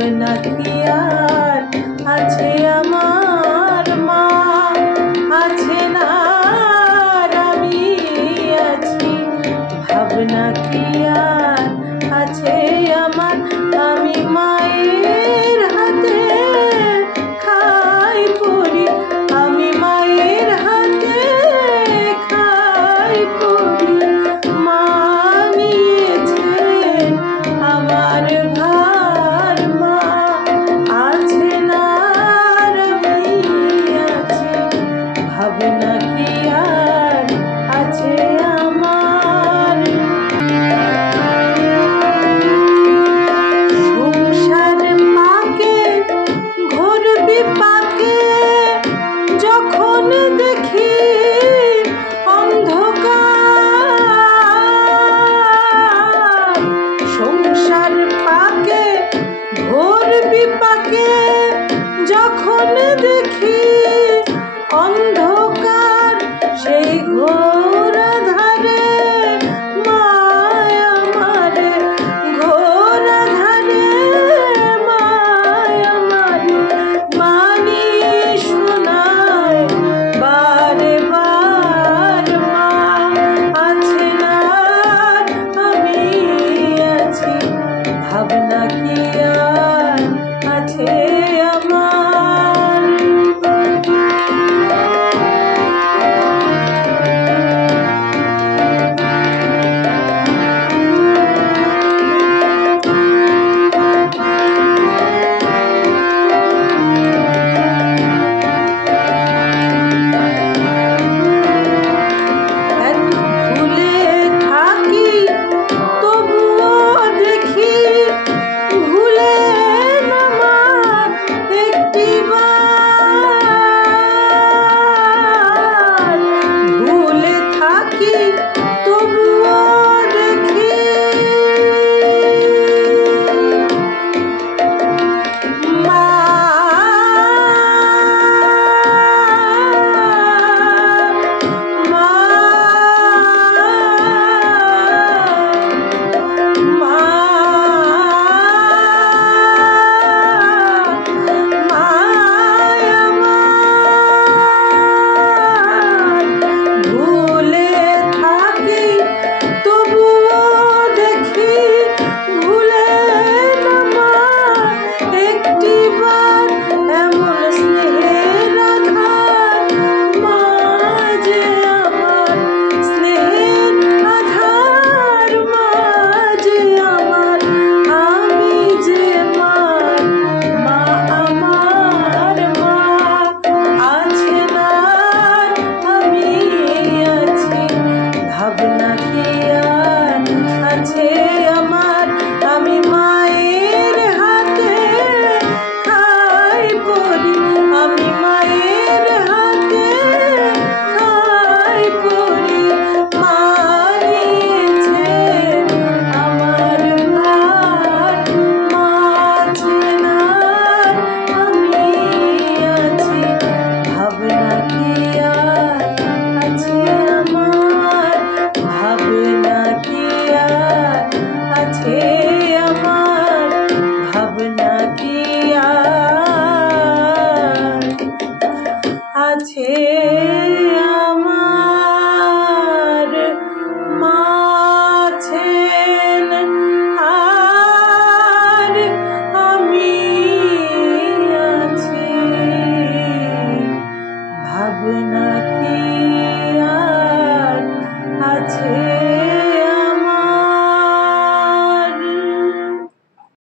ভাবনা কি আর আছে আমার মা আছে না আর আমি আছি ভাবনা কি আর আছে আমার আমি মায়ের হাতে খাই পড়ি আমি মায়ের হাতে খাই পড়ি মা নিয়েছেন আমার ভার মা আছে না আর আমি আছি ভাবনা কি আর আছে আমার সংসার পাকে ঘোর বিপাকে যখন দেখি অন্ধকার সংসার পাকে ঘোর বিপাকে যখন দেখি অন্ধকার সেই ঘোর আধারে মায়া মারে ঘোর আধারে মায়া মারে মানি শোনায় বারে বার মা আছে না আমি আছি ভাবনা কি